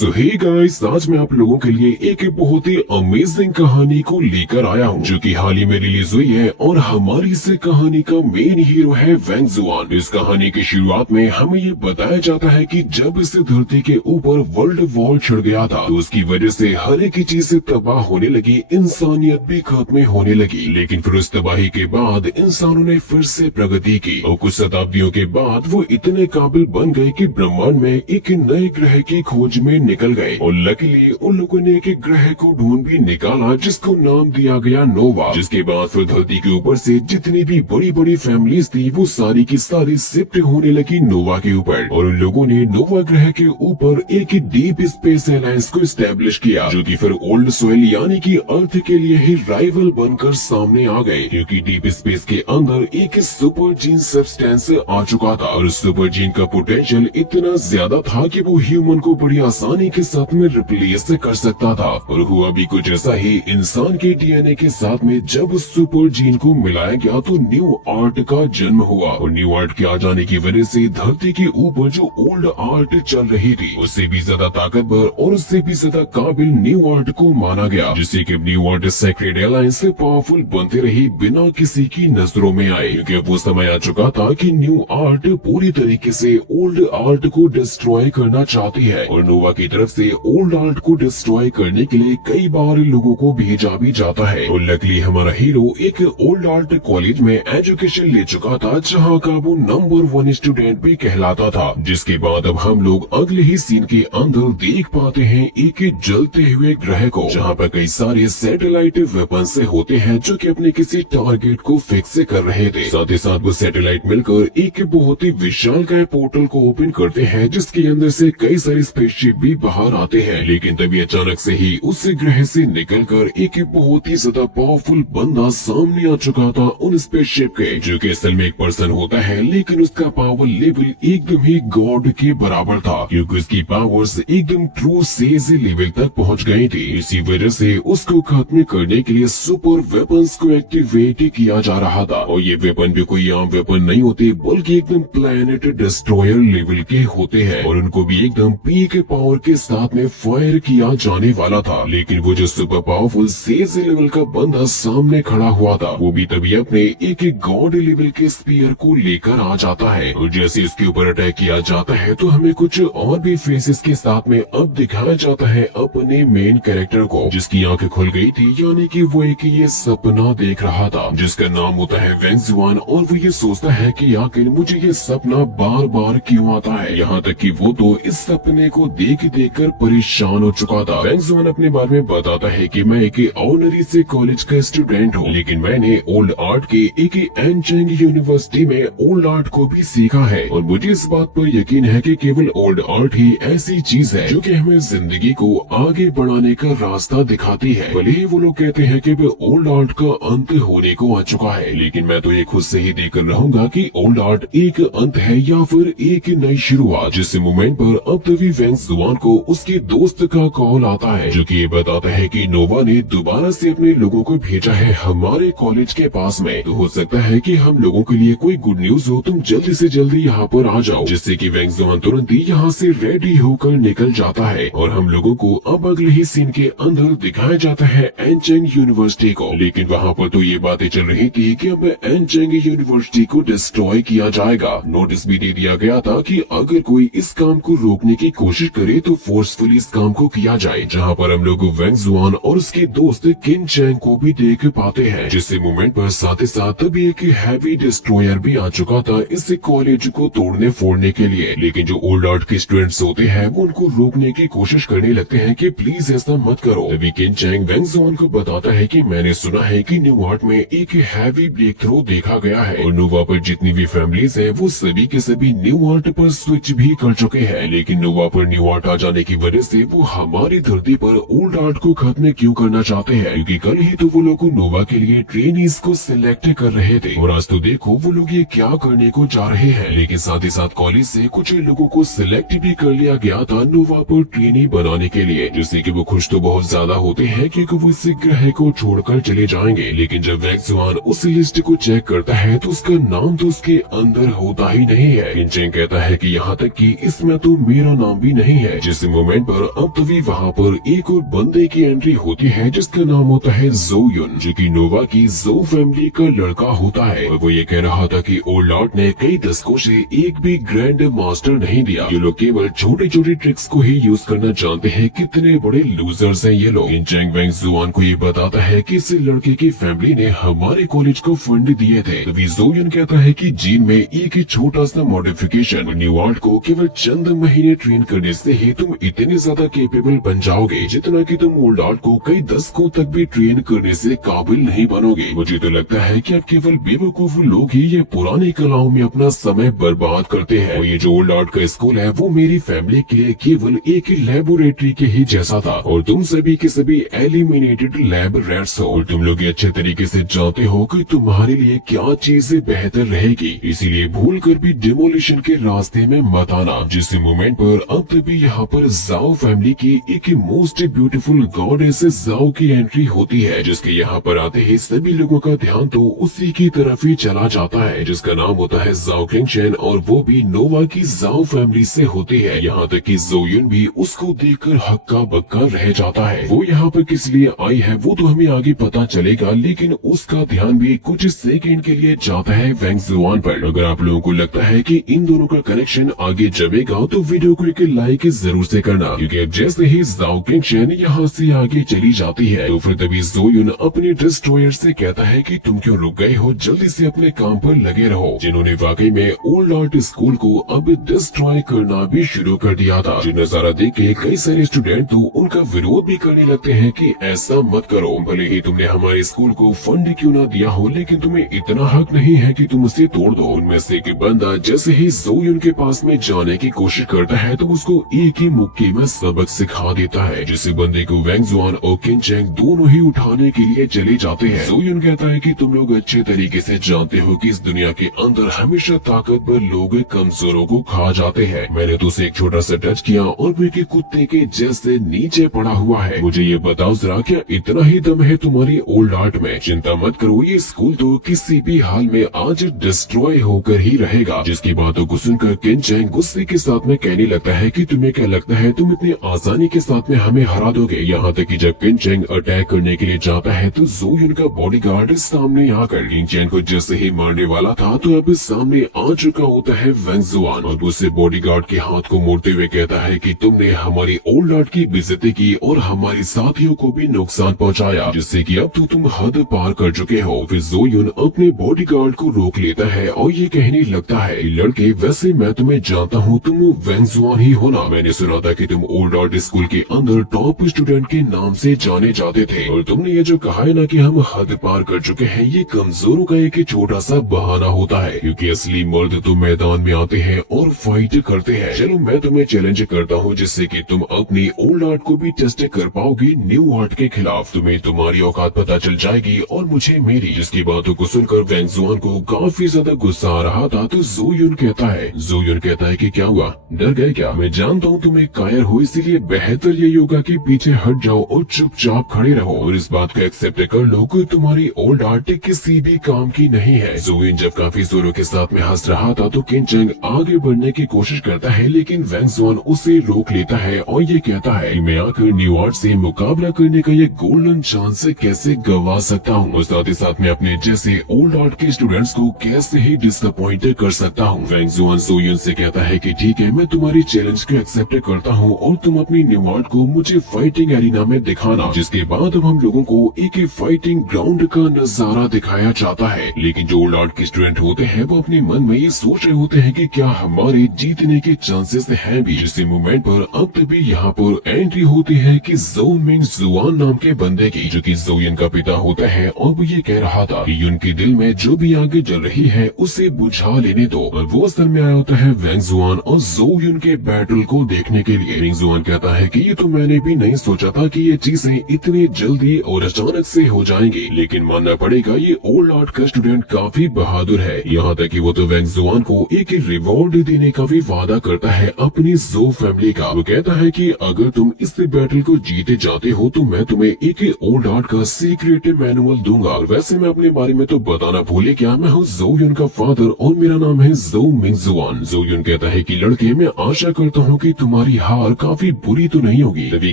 सो hey guys, आज मैं आप लोगों के लिए एक बहुत ही अमेजिंग कहानी को लेकर आया हूँ जो कि हाल ही में रिलीज हुई है और हमारी इस कहानी का मेन हीरो है वेंग जुआन। इस कहानी की शुरुआत में हमें ये बताया जाता है कि जब इस धरती के ऊपर वर्ल्ड वॉर छिड़ गया था तो उसकी वजह से हर एक चीज तबाह होने लगी, इंसानियत भी खत्म होने लगी। लेकिन फिर उस तबाही के बाद इंसानों ने फिर से प्रगति की और कुछ शताब्दियों के बाद वो इतने काबिल बन गए कि ब्रह्मांड में एक नए ग्रह की खोज में निकल गए और लकीली उन लोगों ने एक ग्रह को ढूंढ भी निकाला जिसको नाम दिया गया नोवा। जिसके बाद फिर धरती के ऊपर से जितनी भी बड़ी बड़ी फैमिलीज थी वो सारी की सारी शिफ्ट होने लगी नोवा के ऊपर और उन लोगों ने नोवा ग्रह के ऊपर एक डीप स्पेस एलायंस को स्टैब्लिश किया जो कि फिर ओल्ड सोइल यानी कि अर्थ के लिए ही राइवल बनकर सामने आ गए, क्योंकि डीप स्पेस के अंदर एक सुपर जीन सब्सटेंस आ चुका था और सुपर जीन का पोटेंशियल इतना ज्यादा था कि वो ह्यूमन को बड़ी आसानी के साथ में रिप्लेस कर सकता था। और हुआ भी कुछ ऐसा ही इंसान के डीएनए के साथ में जब सुपर जीन को मिलाया गया तो न्यू आर्ट का जन्म हुआ और न्यू आर्ट के आ जाने की वजह से धरती के ऊपर जो ओल्ड आर्ट चल रही थी उससे भी ज्यादा ताकतवर और उससे भी ज्यादा काबिल न्यू आर्ट को माना गया, जिससे कि न्यू आर्ट सेक्रेड एलायंस से पावरफुल बनते रही बिना किसी की नजरों में आए, क्योंकि अब वो समय आ चुका था कि न्यू आर्ट पूरी तरीके से ओल्ड आर्ट को डिस्ट्रॉय करना चाहती है। और नोवा की तरफ से ओल्ड आर्ट को डिस्ट्रॉय करने के लिए कई बार लोगों को भेजा भी जाता है और लकीली हमारा हीरो एक ओल्ड आर्ट कॉलेज में एजुकेशन ले चुका था जहाँ का वो नंबर 1 स्टूडेंट भी कहलाता था। जिसके बाद अब हम लोग अगले ही सीन के अंदर देख पाते हैं एक जलते हुए ग्रह को जहाँ पर कई सारे सैटेलाइट वेपन से होते हैं जो कि अपने किसी टारगेट को फिक्स कर रहे थे। साथ ही साथ वो सैटेलाइट मिलकर एक बहुत ही विशालकाय पोर्टल को ओपन करते हैं जिसके अंदर से कई सारे स्पेसशिप भी बाहर आते हैं। लेकिन तभी अचानक से ही उस ग्रह से निकलकर एक बहुत ही ज्यादा पावरफुल बंदा सामने आ चुका था उन स्पेसशिप के, जो कि असल में एक पर्सन होता है लेकिन उसका पावर लेवल एकदम ही गॉड के बराबर था, क्योंकि उसकी पावर्स एकदम ट्रू सेज लेवल तक पहुंच गई थी। इसी वजह से उसको खत्म करने के लिए सुपर वेपन्स को एक्टिवेट किया जा रहा था और ये वेपन भी कोई आम वेपन नहीं होते बल्कि एकदम प्लैनेट डिस्ट्रॉयर लेवल के होते हैं और उनको भी एकदम पीक पावर के साथ में फायर किया जाने वाला था। लेकिन वो जो सुपर पावरफुल सेज लेवल का बंदा सामने खड़ा हुआ था वो भी तभी अपने एक गॉड लेवल के स्पीयर को लेकर आ जाता है और जैसे इसके ऊपर अटैक किया जाता है तो हमें कुछ और भी फेसेस के साथ में अब दिखाया जाता है अपने मेन कैरेक्टर को, जिसकी आंखें खुल गई थी, यानी कि वो एक ये सपना देख रहा था जिसका नाम होता है वेंग जुआन। और वो ये सोचता है कि आखिर मुझे ये सपना बार बार क्यों आता है, यहाँ तक कि वो तो इस सपने को देख देख कर परेशान हो चुका था। वेंग जुआन अपने बारे में बताता है कि मैं एक ऑनरी से कॉलेज का स्टूडेंट हूँ, लेकिन मैंने ओल्ड आर्ट के एक एनचेंग यूनिवर्सिटी में ओल्ड आर्ट को भी सीखा है और मुझे इस बात पर यकीन है कि केवल ओल्ड आर्ट ही ऐसी चीज है जो कि हमें जिंदगी को आगे बढ़ाने का रास्ता दिखाती है। भले ही वो लोग कहते हैं कि ओल्ड आर्ट का अंत होने को आ चुका है, लेकिन मैं तो ये खुद से ही देख कर रहूंगा कि ओल्ड आर्ट एक अंत है या फिर एक नई शुरुआत। जिस मोमेंट पर अब तभी वेंग जुआन को उसके दोस्त का कॉल आता है जो कि ये बताता है कि नोवा ने दोबारा से अपने लोगों को भेजा है हमारे कॉलेज के पास में, तो हो सकता है कि हम लोगों के लिए कोई गुड न्यूज हो, तुम जल्दी से जल्दी यहाँ पर आ जाओ। जिससे कि वेंग जुआन तुरंत ही यहाँ से रेडी होकर निकल जाता है और हम लोगों को अब अगले ही सीन के अंदर दिखाया जाता है एनचेंग यूनिवर्सिटी को। लेकिन वहाँ पर तो ये बातें चल रही थी कि अब एनचेंग यूनिवर्सिटी को डिस्ट्रॉय किया जाएगा। नोटिस भी दे दिया गया था कि अगर कोई इस काम को रोकने की कोशिश करे तो फोर्सफुली इस काम को किया जाए, जहाँ पर हम लोग वेंग जुआन और उसके दोस्त किन चैंग को भी देख पाते हैं। जिस मोमेंट पर साथ ही साथ तभी एक हैवी डिस्ट्रॉयर भी आ चुका था इस कॉलेज को तोड़ने फोड़ने के लिए। लेकिन जो ओल्ड आर्ट के स्टूडेंट्स होते हैं वो उनको रोकने की कोशिश करने लगते हैं कि प्लीज ऐसा मत करो। तभी किन चैंग वेंग जुआन को बताता है कि मैंने सुना है कि न्यू आर्ट में एक हैवी ब्रेक थ्रू देखा गया है और नोवा पर जितनी भी फैमिलीज है वो सभी के सभी न्यू आर्ट पर स्विच भी कर चुके हैं। लेकिन नोवा पर न्यू आर्ट आ जाने की वजह से वो हमारी धरती पर ओल्ड आर्ट को खत्म क्यों करना चाहते हैं, क्योंकि कल ही तो वो लोग नोवा के लिए ट्रेनीज को सिलेक्ट कर रहे थे और आज तो देखो वो लोग ये क्या करने को जा रहे हैं। लेकिन साथ ही साथ कॉलेज से कुछ लोगों को सिलेक्ट भी कर लिया गया था नोवा पर ट्रेनी बनाने के लिए, जिससे कि वो खुश तो बहुत ज्यादा होते हैं क्योंकि वो इस ग्रह को छोड़कर चले जाएंगे। लेकिन जब वेंग जुआन उस लिस्ट को चेक करता है तो उसका नाम तो उसके अंदर होता ही नहीं है। किन चैंग कहता है कि यहाँ तक कि इसमें तो मेरा नाम भी नहीं है, जिस मोमेंट पर अब तभी वहाँ पर एक और बंदे की एंट्री होती है जिसका नाम होता है ज़ोयुन, जो कि नोवा की ज़ो फैमिली का लड़का होता है। और वो ये कह रहा था कि ओल्ड लॉर्ड ने कई दशकों से एक भी ग्रैंड मास्टर नहीं दिया, ये लोग केवल छोटी छोटी ट्रिक्स को ही यूज करना जानते हैं, कितने बड़े लूजर्स हैं ये लोग। किंचेंग वेंगजुआन को ये बताता है कि इस लड़के की फैमिली ने हमारे कॉलेज को फंड दिए थे। तभी ज़ोयुन कहता है कि जीन में एक ही छोटा सा मॉडिफिकेशन न्यूआर्ट को केवल चंद महीने ट्रेन करने से ही तुम इतने ज्यादा केपेबल बन जाओगे जितना कि तुम ओल्ड लॉर्ड को कई दशकों तक भी ट्रेन करने से काबिल नहीं बनोगे। मुझे तो लगता है कि अब केवल बेवकूफ लोग ही ये पुरानी कलाओं में अपना समय बर्बाद करते हैं। और ये जो ओल्ड लॉर्ड का स्कूल है वो मेरी फैमिली के लिए केवल एक लेबोरेटरी के ही जैसा था, और तुम सभी के सभी एलिमिनेटेड लैब रैट्स हो। और तुम लोग अच्छे तरीके से जानते हो कि तुम्हारे लिए क्या चीजें बेहतर रहेगी, इसीलिए भूल कर भी डिमोलिशन के रास्ते में मत आना। जिस मोमेंट पर अब तभी यहाँ पर जाओ फैमिली की एक मोस्ट ब्यूटीफुल गॉडेस जाओ की एंट्री होती है, जिसके यहाँ पर आते ही सभी लोगों का ध्यान तो उसी की तरफ ही चला जाता है, जिसका नाम होता है जाओ किंगचेन, और वो भी नोवा की जाओ फैमिली से होती है। यहाँ तक कि ज़ोयुन भी उसको देखकर हक्का बक्का रह जाता है। वो यहाँ पर किस लिए आई है वो तो हमें आगे पता चलेगा, लेकिन उसका ध्यान भी कुछ सेकंड के लिए जाता है वेंगजुआन पर। अगर आप लोगों को लगता है कि इन दोनों का कनेक्शन आगे जमेगा तो वीडियो को एक लाइक जरूर से करना, क्योंकि जैसे ही जाओ किंगचेन यहाँ से आगे चली जाती है तो फिर तभी ज़ोयुन अपने डिस्ट्रॉयर से कहता है कि तुम क्यों रुक गए हो, जल्दी से अपने काम पर लगे रहो। जिन्होंने वाकई में ओल्ड लॉर्ड स्कूल को अब डिस्ट्रॉय करना भी शुरू कर दिया था। जो नजारा देख के कई सारे स्टूडेंट तो उनका विरोध भी करने लगते हैं कि ऐसा मत करो, भले ही तुमने हमारे स्कूल को फंड क्यों ना दिया हो, लेकिन तुम्हें इतना हक नहीं है कि तुम उसे तोड़ दो। उनमें से एक बंदा जैसे ही ज़ोयुन के पास में जाने की कोशिश करता है तो उसको एक ही मुक्के में सबक सिखा देता है, जिस बंदे को वेंगजुआन और किंचेंग दोनों ही उठाने के लिए चले जाते हैं। ज़ोयुन कहता है कि तुम लोग अच्छे तरीके से जानते हो कि इस दुनिया के अंदर हमेशा ताकतवर लोग कमजोरों को खा जाते हैं। मैंने तो उसे एक छोटा सा टच किया और वो एक कुत्ते के जैसे नीचे पड़ा हुआ है। मुझे ये बताओ जरा, क्या इतना ही दम है तुम्हारी ओल्ड आर्ट में? चिंता मत करो, ये स्कूल तो किसी भी हाल में आज डिस्ट्रॉय होकर ही रहेगा। जिसकी बातों को सुनकर किंचेंग गुस्से के साथ में कहने लगता है कि तुम्हें क्या लगता है तुम इतनी आसानी के साथ में हमें हरा दोगे? यहाँ तक कि जब किंचेंग अटैक करने के लिए जाता है तो ज़ोयुन का बॉडीगार्ड सामने आकर किंचेंग को जैसे ही मारने वाला था तो अब सामने आ चुका होता है वेंगजुआन, और उससे बॉडीगार्ड के हाथ को मोड़ते हुए कहता है कि तुमने हमारी ओल्ड लॉर्ड की बेइज्जती की और हमारे साथियों को भी नुकसान पहुंचाया, जिससे कि अब तो तुम हद पार कर चुके हो। फिर ज़ोयुन अपने बॉडीगार्ड को रोक लेता है और ये कहने लगता है, लड़के वैसे मैं तुम्हें जानता हूँ, तुम वेंगजुआन ही हो ना? मैंने सुना था कि तुम ओल्ड लॉर्ड स्कूल के अंदर टॉप स्टूडेंट के नाम से जाने जाते थे, और तुमने ये जो कहा है ना कि हम हद पार कर चुके हैं, ये कमजोरों का एक छोटा सा बहाना होता है, क्योंकि असली मर्द तो मैदान में आते हैं और फाइट करते हैं। चलो मैं तुम्हें चैलेंज करता हूँ जिससे कि तुम अपनी ओल्ड आर्ट को भी टेस्ट कर पाओगे न्यू आर्ट के खिलाफ। तुम्हें तुम्हारी औकात पता चल जाएगी और मुझे मेरी। जिसकी बातों को सुनकर वेंगजुआन को काफी ज्यादा गुस्सा आ रहा था तो ज़ोयुन कहता है कि क्या हुआ, डर गए क्या? मैं जानता हूँ तुम एक कायर हो, इसीलिए बेहतर ये योगा के पीछे हट जाओ और चुपचाप खड़े रहो और इस बात को एक्सेप्ट कर लो कि तुम्हारी ओल्ड आर्ट किसी भी काम की नहीं है। ज़ोयुन जब काफी जोरों के साथ में हंस रहा था तो किंचेंग आगे बढ़ने की कोशिश करता है, लेकिन वेंगजुआन उसे रोक लेता है और ये कहता है कि मैं आकर न्यू आर्ट से मुकाबला करने का ये गोल्डन चांस कैसे गवा सकता हूँ, और साथ ही साथ में अपने जैसे ओल्ड आर्ट के स्टूडेंट्स को कैसे ही डिसअपॉइंट कर सकता हूँ। वेंगजुआन ज़ोयुन से कहता है कि ठीक है, मैं तुम्हारी चैलेंज को एक्सेप्ट करता हूँ और तुम अपनी न्यू आर्ट को मुझे फाइटिंग एरिना में दिखाना। जिसके बाद अब हम लोगों को एक फाइटिंग ग्राउंड का नजारा दिखाया जाता है, लेकिन जो ओल्ड आर्ट के स्टूडेंट होते हैं वो अपने मन में ये सोच रहे होते हैं कि क्या हमारे जीतने के चांसेस हैं भी। इसी मोमेंट पर अब तभी यहाँ पर एंट्री होती है कि ज़ो मिंगजुआन नाम के बंदे की, जो कि ज़ोयुन का पिता होता है, और वो ये कह रहा था कि उनके दिल में जो भी आगे जल रही है उसे बुझा लेने दो। और वो असल में आया होता है वेंगजुआन और ज़ोयुन के बैटल को देखने के लिए। वेंगजुआन कहता है कि ये तो मैंने भी नहीं सोचा था कि ये चीजें इतनी जल्दी और अचानक से हो जाएंगी, लेकिन मानना पड़ेगा ये ओल्ड आर्ट का स्टूडेंट काफी बहादुर है। यहाँ तक कि वो तो वेंगजुआन को एक रिवॉर्ड देने का भी वादा करता है अपनी ज़ो फैमिली का। वो कहता है कि अगर तुम इस बैटल को जीते जाते हो तो मैं तुम्हें एक ओल्ड आर्ट का सीक्रेट मैनुअल दूंगा। और वैसे मैं अपने बारे में तो बताना भूले क्या, मैं हूँ ज़ोयुन का फादर और मेरा नाम है ज़ो मिंगजुआन। ज़ोयुन कहता है कि लड़के, मैं आशा करता हूँ कि तुम तुम्हारी हार काफी बुरी तो नहीं होगी। तभी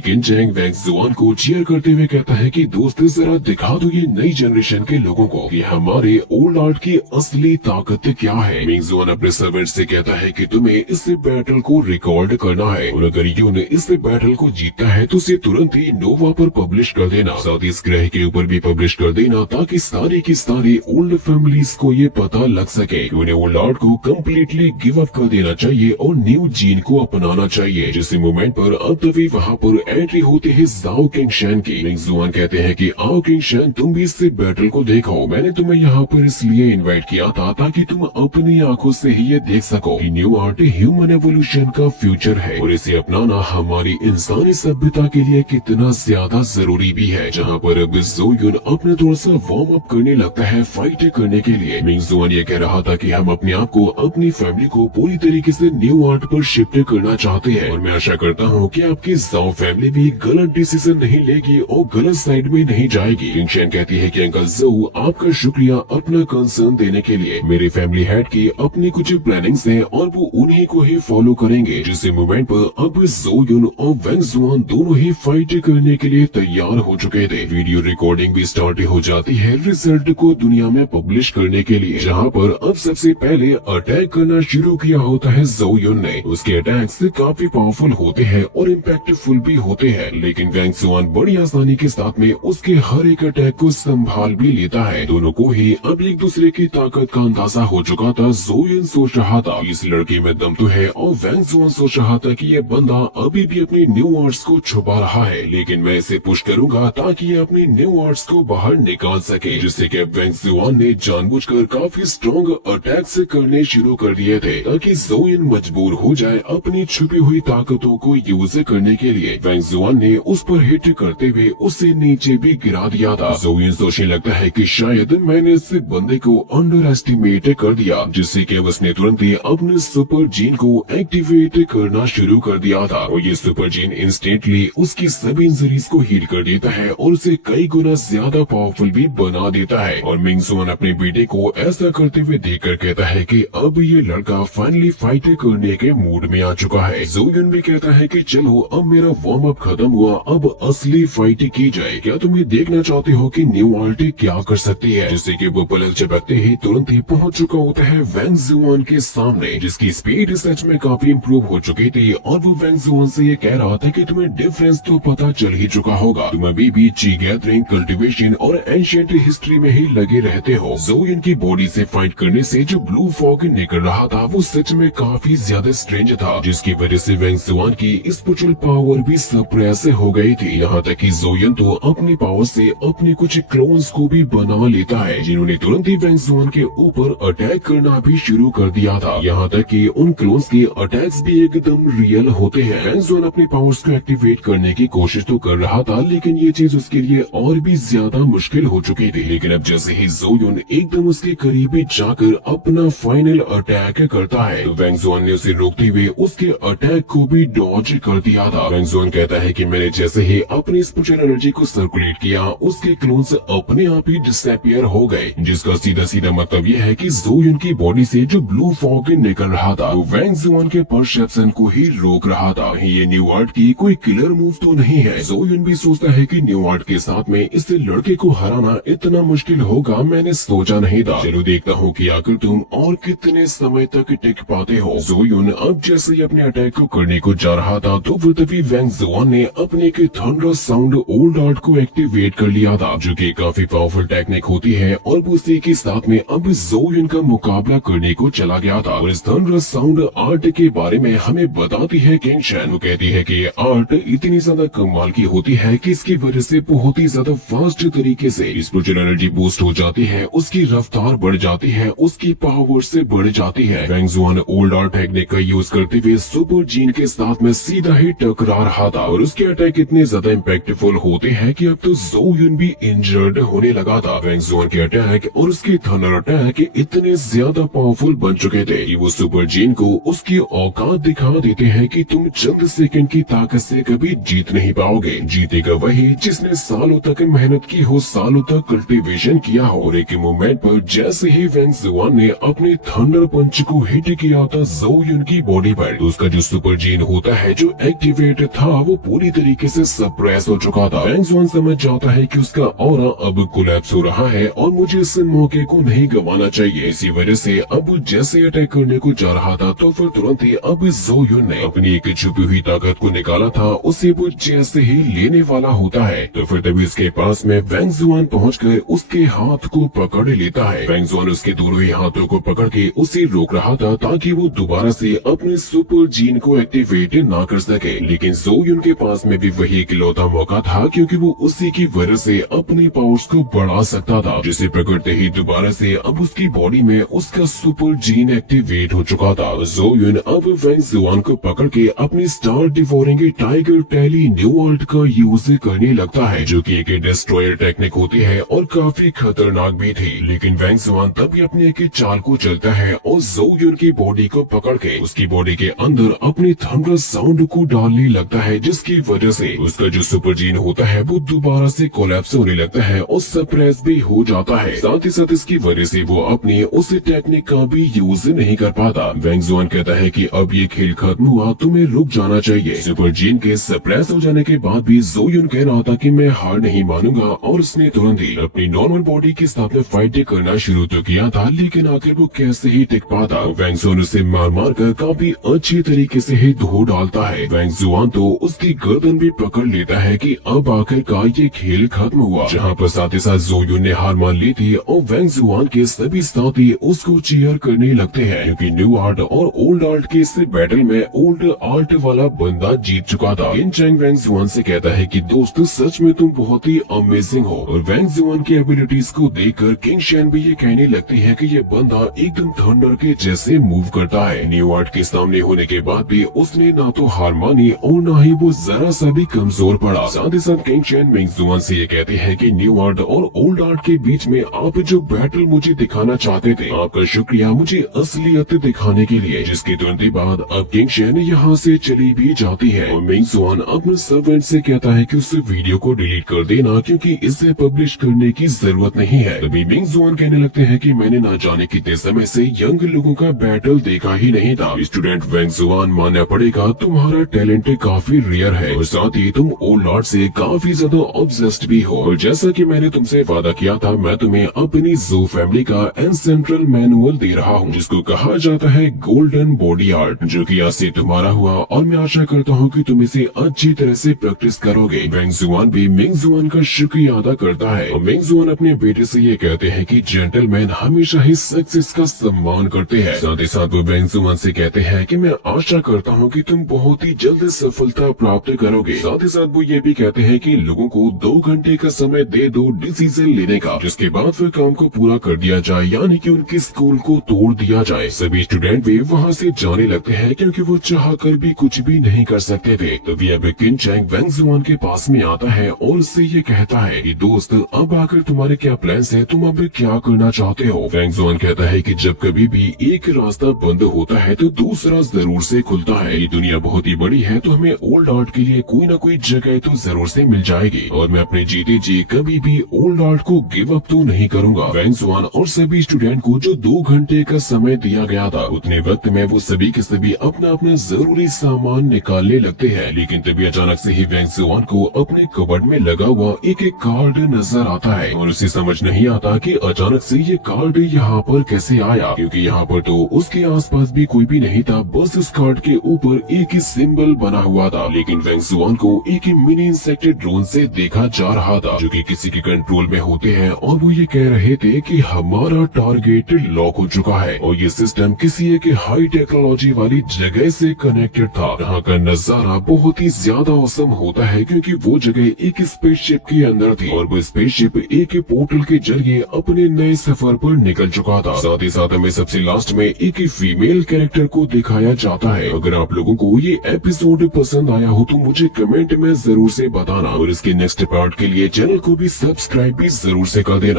किन चैंग वैंग जुआन को चीयर करते हुए कहता है कि दोस्त जरा दिखा दो ये नई जनरेशन के लोगों को कि हमारे ओल्ड आर्ट की असली ताकत क्या है। मिंग जुआन अपने सर्वेंट से कहता है कि तुम्हें इस बैटल को रिकॉर्ड करना है और अगर यून इस बैटल को जीतता है तो उसे तुरंत ही नोवा पर पब्लिश कर देना, साथ ही इस ग्रह के ऊपर भी पब्लिश कर देना ताकि सारी की सारी ओल्ड फैमिलीज को ये पता लग सके कि उन्हें ओल्ड आर्ट को कम्प्लीटली गिव अप कर देना चाहिए और न्यू जीन को अपनाना चाहिए। जिस मोमेंट पर अब तभी वहाँ पर एंट्री होती है जाओ किंग शैन की। मिंग जुआन कहते हैं कि आओ किंग शैन तुम भी इस बैटल को देखो, मैंने तुम्हें यहाँ पर इसलिए इन्वाइट किया था ताकि तुम अपनी आंखों से ही ये देख सको कि न्यू आर्ट ह्यूमन एवोल्यूशन का फ्यूचर है और इसे अपनाना हमारी इंसानी सभ्यता के लिए कितना ज्यादा जरूरी भी है। जहाँ पर अब ज़ो युन अपने थोड़ा सा वार्म अप करने लगता है फाइट करने के लिए। मिंग जुआन ये कह रहा था कि हम अपने आप को अपनी फैमिली को पूरी तरीके से न्यू आर्ट पर शिफ्ट करना चाहते हैं और मैं आशा करता हूँ कि आपकी ज़ाओ फैमिली भी गलत डिसीजन नहीं लेगी और गलत साइड में नहीं जाएगी। किंग शैन कहती है कि अंकल ज़ो आपका शुक्रिया अपना कंसर्न देने के लिए। मेरी फैमिली हेड की अपनी कुछ प्लानिंग्स हैं और वो उन्हीं को ही फॉलो करेंगे। जिस मोमेंट पर अब ज़ो युन और वैंग जुआन दोनों ही फाइट करने के लिए तैयार हो चुके थे। वीडियो रिकॉर्डिंग भी स्टार्ट हो जाती है रिजल्ट को दुनिया में पब्लिश करने के लिए, जहाँ पर अब सबसे पहले अटैक करना शुरू किया होता है ज़ो युन ने। उसके अटैक्स काफी पावरफुल होते हैं और इम्पैक्टफुल भी होते हैं, लेकिन वैंग जुआन बड़ी आसानी के साथ में उसके हर एक अटैक को संभाल भी लेता है। दोनों को ही अब एक दूसरे की ताकत का अंदाजा हो चुका था। ज़ो युन सोच रहा था इस लड़के में दम तो है और वैंग जुआन सोच रहा था कि ये बंदा अभी भी अपनी न्यू आर्ट्स को छुपा रहा है, लेकिन मैं इसे पुश करूंगा ताकि ये अपनी न्यू आर्ट्स को बाहर निकाल सके। जिससे कि वैंग जुआन ने जानबूझकर काफी स्ट्रॉन्ग अटैक्स करने शुरू कर दिए थे ताकि ज़ो युन मजबूर हो जाए अपनी छुपी हुई ताकतों को यूज करने के लिए। वैंग जुआन ने उस पर हिट करते हुए उसे नीचे भी गिरा दिया था। ज़ो युन सोचने लगता है कि शायद मैंने इस बंदे को अंडर एस्टिमेट कर दिया, जिससे कि उसने तुरंत ही अपने सुपर जीन को एक्टिवेट करना शुरू कर दिया था और ये सुपर जीन इंस्टेंटली उसकी सभी इंजरीज को हील कर देता है और उसे कई गुना ज्यादा पावरफुल भी बना देता है। और मिंग जुआन अपने बेटे को ऐसा करते हुए देखकर कहता है कि अब ये लड़का फाइनली फाइट करने के मूड में आ चुका है। ज़ो युन भी कहता है कि चलो अब मेरा वार्म अप खत्म हुआ, अब असली फाइट की जाए। क्या तुम ये देखना चाहते हो कि न्यू आर्ट क्या कर सकती है? जिससे कि वो पलक झपकते ही तुरंत ही पहुंच चुका होता है वैंग जुआन के सामने, जिसकी स्पीड सच में काफी इम्प्रूव हो चुकी थी और वो वैंग जुआन से ये कह रहा था कि तुम्हें डिफरेंस तो पता चल ही चुका होगा, तुम अभी भी ची गैदरिंग, कल्टीवेशन और एंशिएंट हिस्ट्री में ही लगे रहते हो। ज़ो युन की बॉडी से फाइट करने से जो ब्लू फॉग निकल रहा था वो सच में काफी ज्यादा स्ट्रेंज था, जिसकी वजह से वैंग जुआन की स्पिरिचुअल पावर भी सप्रेस हो गई थी। यहाँ तक कि ज़ो युन तो अपनी पावर से अपने कुछ क्लोन्स को भी बना लेता है, जिन्होंने तुरंत ही वैंग जुआन के ऊपर अटैक करना भी शुरू कर दिया था। यहाँ तक कि उन क्लोन्स के अटैक्स भी एकदम रियल होते हैं। वैंग जुआन अपनी पावर्स को एक्टिवेट करने की कोशिश तो कर रहा था, लेकिन ये चीज उसके लिए और भी ज्यादा मुश्किल हो चुकी थी। लेकिन अब जैसे ही ज़ो युन एकदम उसके करीब जाकर अपना फाइनल अटैक करता है तो वैंग जुआन ने उसे रोकते हुए उसके अटैक को भी डॉज कर दिया था। वैंग जुआन कहता है कि मैंने जैसे ही अपनी स्पिरिचुअल एनर्जी को सर्कुलेट किया उसके क्लोन्स अपने आप ही डिसअपियर हो गए, जिसका सीधा सीधा मतलब यह है कि ज़ो युन की बॉडी से जो ब्लू फॉग निकल रहा था वो वैंग जुआन के परसेप्शन को ही रोक रहा था। ये न्यू आर्ट की कोई किलर मूव तो नहीं है। ज़ो युन भी सोचता है कि न्यू आर्ट के साथ में इस लड़के को हराना इतना मुश्किल होगा मैंने सोचा नहीं था। चलो देखता हूँ कि आखिर तुम और कितने समय तक टिक पाते हो। ज़ो युन अब जैसे ही अपने अटैक को करने को जा रहा था तो वो तभी वैंग जुआन ने अपने के थंडर साउंड ओल्ड आर्ट को एक्टिवेट कर लिया था, जो कि काफी पावरफुल टेक्निक होती है और वो उसी के साथ में अब ज़ो युन का मुकाबला करने को चला गया था। और इस थंडर साउंड आर्ट के बारे में हमें बताती है किंग शैन। वो कहती है कि आर्ट इतनी ज्यादा कमाल की होती है कि इसकी वजह से बहुत ही ज्यादा फास्ट तरीके से स्पिरिचुअल एनर्जी बूस्ट हो जाती है, उसकी रफ्तार बढ़ जाती है, उसकी पावर से बढ़ जाती है। वैंग जुआन ओल्ड आर्ट टेक्निक का यूज करते हुए सुपर जीन के साथ में सीधा ही टकरा रहा था और उसके अटैक इतने ज्यादा इम्पैक्टफुल होते हैं कि अब तो ज़ो युन भी इंजर्ड होने लगा था। वैंग जुआन के अटैक और उसके थंडर अटैक इतने ज्यादा पावरफुल बन चुके थे कि वो सुपर जीन को उसकी औकात दिखा देते हैं कि तुम चंद सेकंड की ताकत से कभी जीत नहीं पाओगे। जीतेगा वही जिसने सालों तक मेहनत की हो, सालों तक कल्टीवेशन किया हो। और एक मोमेंट पर जैसे ही वैंग जुआन ने अपने थंडर पंच को हिट किया था ज़ो युन की बॉडी पर, तो उसका जो सुपर सुपर जीन होता है जो एक्टिवेट था वो पूरी तरीके से सप्रेस हो चुका था। वैंग जुआन समझ जाता है कि उसका ऑरा अब कोलैप्स हो रहा है और मुझे इस मौके को नहीं गंवाना चाहिए। इसी वजह से अब जैसे अटैक करने को जा रहा था तो फिर तुरंत ही अब ज़ो युन ने अपनी एक छुपी हुई ताकत को निकाला था। उसे वो जैसे ही लेने वाला होता है तो फिर तभी उसके पास में वैंग जुआन पहुंचकर उसके हाथ को पकड़ लेता है। वैंग जुआन उसके दोनों ही हाथों को पकड़ के उसे रोक रहा था ताकि वो दोबारा से अपने सुपर जीन को एक्टिवेट ना कर सके, लेकिन ज़ो युन के पास में भी वही इकलौता मौका था क्योंकि वो उसी की वजह से अपने पावर्स को बढ़ा सकता था, जिसे पकड़ते ही दोबारा से अब उसकी बॉडी में उसका सुपर जीन एक्टिवेट हो चुका था। ज़ो युन अब वैंग जुआन को पकड़ के अपनी स्टार डिवोरिंग टाइगर टेली न्यू वर्ल्ड का यूज करने लगता है, जो कि एक डिस्ट्रॉयर टेक्निक होती है और काफी खतरनाक भी थी। लेकिन वैंग जुआन तभी अपने एक चाल को चलता है और ज़ो युन की बॉडी को पकड़ के उसकी बॉडी के अंदर अपनी थंडर साउंड को डालने लगता है, जिसकी वजह से उसका जो सुपर जीन होता है वो दोबारा से कोलैप्स होने लगता है और सप्रेस भी हो जाता है। साथ ही साथ इसकी वजह से वो अपनी उस टेक्निक का भी यूज नहीं कर पाता। वैंग जुआन कहता है कि अब ये खेल खत्म हुआ, तुम्हें रुक जाना चाहिए। सुपर जीन के सप्रेस हो जाने के बाद भी ज़ो युन कह रहा था कि मैं हार नहीं मानूंगा और उसने तुरंत ही अपनी नॉर्मल बॉडी के साथ में फाइट करना शुरू तो किया था, लेकिन आखिर वो कैसे ही टिक पाता। वैंग जुआन उसे मार मार कर काफी अच्छी तरीके से ही धो डालता है। वैंग जुआन तो उसकी गर्दन भी पकड़ लेता है कि अब आखिरकार ये खेल खत्म हुआ, जहाँ पर साथ ही साथ ज़ो युन ने हार मान ली थी और वैंग जुआन के सभी साथी उसको चीयर करने लगते हैं क्योंकि न्यू आर्ट और ओल्ड आर्ट के इस बैटल में ओल्ड आर्ट वाला बंदा जीत चुका था। किंग चैंग वैंग जुआन से कहता है कि दोस्त सच में तुम बहुत ही अमेजिंग हो, और वैंग जुआन की एबिलिटीज को देखकर किंग शैन भी ये कहने लगती है कि ये बंदा एकदम थंडर के जैसे मूव करता है। न्यू आर्ट के सामने होने के बाद भी उसने ना तो हार मानी और ना ही वो जरा सा भी कमजोर पड़ा। साथ ही साथ किंग शैन वैंग जुआन से ये कहते हैं कि न्यू आर्ट और ओल्ड आर्ट के बीच में आप जो बैटल मुझे दिखाना चाहते थे, आपका शुक्रिया मुझे असलियत दिखाने के लिए। जिसके तुरंत बाद अब किंग शैन यहाँ से चली भी जाती है और मिंग जुआन अपने सर्वेंट से कहता है कि उस वीडियो को डिलीट कर देना क्योंकि इसे पब्लिश करने की जरूरत नहीं है। तभी मिंग जुआन कहने लगते हैं कि मैंने ना जाने कितने समय से यंग लोगों का बैटल देखा ही नहीं था। स्टूडेंट वैंग जुआन, मानना पड़ेगा तुम्हारा टैलेंट काफी रेयर है और साथ ही तुम ओल्ड आर्ट से काफी ज्यादा ऑब्सेस्ड भी हो, और जैसा कि मैंने तुमसे वादा किया था मैं तुम्हें अपनी ज़ो फैमिली का एंसेंट्रल मैनुअल दे रहा हूँ, जिसको कहा जाता है गोल्डन बॉडी आर्ट, जो कि आज से तुम्हारा हुआ और मैं आशा करता हूँ कि तुम इसे अच्छी तरह से प्रैक्टिस करोगे। वैंग जुआन भी मिंग जुआन का शुक्रिया अदा करता है और मिंग जुआन अपने बेटे से ये कहते हैं कि जेंटलमैन हमेशा ही सक्सेस का सम्मान करते हैं। साथ ही साथ वो वैंग जुआन से कहते हैं कि मैं आशा करता हूँ कि तुम बहुत ही जल्द सफलता प्राप्त करोगे। साथ ही साथ वो ये भी कहते हैं कि लोगों को 2 घंटे का समय दे दो डिसीजन लेने का, जिसके बाद फिर काम को पूरा कर दिया जाए, यानी कि उनके स्कूल को तोड़ दिया जाए। सभी स्टूडेंट भी वहाँ से जाने लगते हैं क्योंकि वो चाहकर भी कुछ भी नहीं कर सकते थे। तभी अब किंग चैंग वैंग जुआन के पास में आता है और उससे ये कहता है कि दोस्त अब आकर तुम्हारे क्या प्लान्स हैं, तुम अब क्या करना चाहते हो। वैंग जुआन कहता है कि जब कभी भी एक रास्ता बंद होता है तो दूसरा जरूर से खुलता है। ये दुनिया बहुत ही बड़ी है तो हमें ओल्ड आर्ट के लिए कोई ना कोई जगह तो जरूर से मिल जाएगी और मैं अपने जीते जी कभी भी ओल्ड आर्ट को गिव अप तो नहीं करूंगा। वैंग जुआन और सभी स्टूडेंट को जो 2 घंटे का समय दिया गया था उतने वक्त में वो सभी के सभी अपना अपना जरूरी सामान निकालने लगते हैं, लेकिन तभी अचानक से ही वैंग जुआन को अपने कबर्ड में लगा हुआ एक कार्ड नजर आता है और उसे समझ नहीं आता कि अचानक से ये कार्ड यहाँ पर कैसे आया, क्योंकि यहाँ पर तो उसके आसपास भी कोई भी नहीं था, बस उस कार्ड के ऊपर एक ही सिंबल बना हुआ था। लेकिन वैंग जुआन को एक मिनी इंसेक्ट ड्रोन से देखा जा रहा था जो कि किसी के कंट्रोल में होते हैं और वो ये कह रहे थे कि हमारा टारगेट लॉक हो चुका है और ये सिस्टम किसी एक हाई टेक्नोलॉजी वाली जगह से कनेक्टेड था, जहाँ का नजारा बहुत ही ज्यादा औसम होता है क्योंकि वो जगह एक स्पेसशिप के अंदर थी और वो स्पेसशिप एक पोर्टल के जरिए अपने नए सफर पर निकल चुका था। साथ ही साथ हमें सबसे लास्ट में एक फीमेल कैरेक्टर को दिखाया जाता है। अगर आप लोगों को ये एपिसोड पसंद आया हो तो मुझे कमेंट में जरूर से बताना और इसके नेक्स्ट पार्ट के लिए चैनल को भी सब्सक्राइब भी जरूर से कर देना।